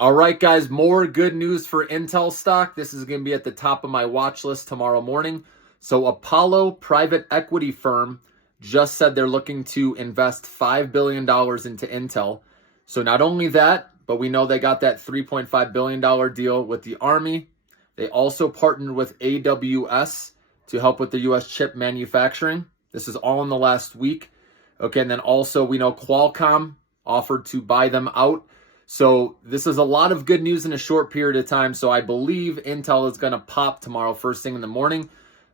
All right, guys, more good news for Intel stock. This is going to be at the top of my watch list tomorrow morning. So Apollo private equity firm just said they're looking to invest $5 billion into Intel. So not only that, but we know they got that $3.5 billion deal with the Army. They also partnered with AWS to help with the U.S. chip manufacturing. This is all in the last week. Okay, and then also we know Qualcomm offered to buy them out. So this is a lot of good news in a short period of time. So I believe Intel is going to pop tomorrow first thing in the morning.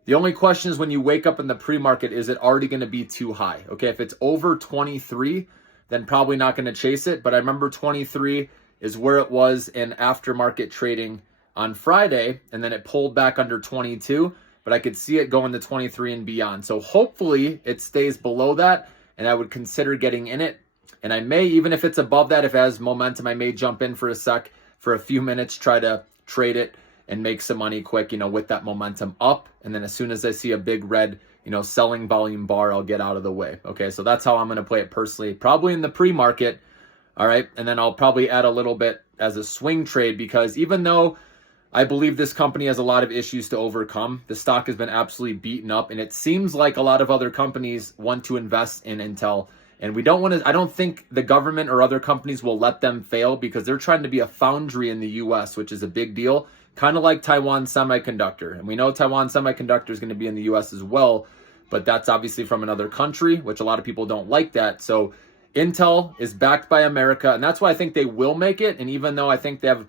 The only question is when you wake up in the pre-market, is it already going to be too high? Okay, if it's over 23, then probably not going to chase it. But I remember 23 is where it was in aftermarket trading on Friday, and then it pulled back under 22. But I could see it going to 23 and beyond. So hopefully it stays below that, and I would consider getting in it. And I may, even if it's above that, if it has momentum, I may jump in for a sec, for a few minutes, try to trade it and make some money quick, with that momentum up. And then as soon as I see a big red, selling volume bar, I'll get out of the way. Okay, so that's how I'm going to play it personally, probably in the pre-market. All right, and then I'll probably add a little bit as a swing trade, because even though I believe this company has a lot of issues to overcome, the stock has been absolutely beaten up, and it seems like a lot of other companies want to invest in Intel. And we don't want to, I don't think the government or other companies will let them fail, because they're trying to be a foundry in the US, which is a big deal, kind of like Taiwan Semiconductor. And we know Taiwan Semiconductor is going to be in the US as well, but that's obviously from another country, which a lot of people don't like that. So Intel is backed by America, and that's why I think they will make it. And even though I think they have,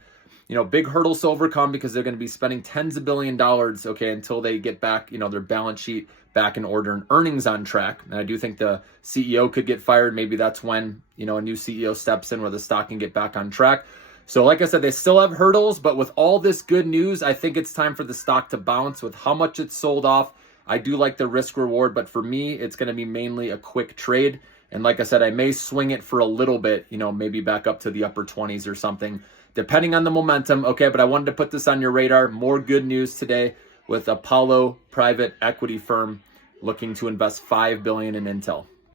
big hurdles to overcome, because they're going to be spending tens of $billions, okay, until they get back, their balance sheet back in order and earnings on track. And I do think the CEO could get fired. Maybe that's when, a new CEO steps in, where the stock can get back on track. So like I said, they still have hurdles, but with all this good news, I think it's time for the stock to bounce. With how much it's sold off, I do like the risk reward, but for me, it's going to be mainly a quick trade. And like I said, I may swing it for a little bit, maybe back up to the upper 20s or something, depending on the momentum. Okay, but I wanted to put this on your radar. More good news today with Apollo private equity firm looking to invest $5 billion in Intel.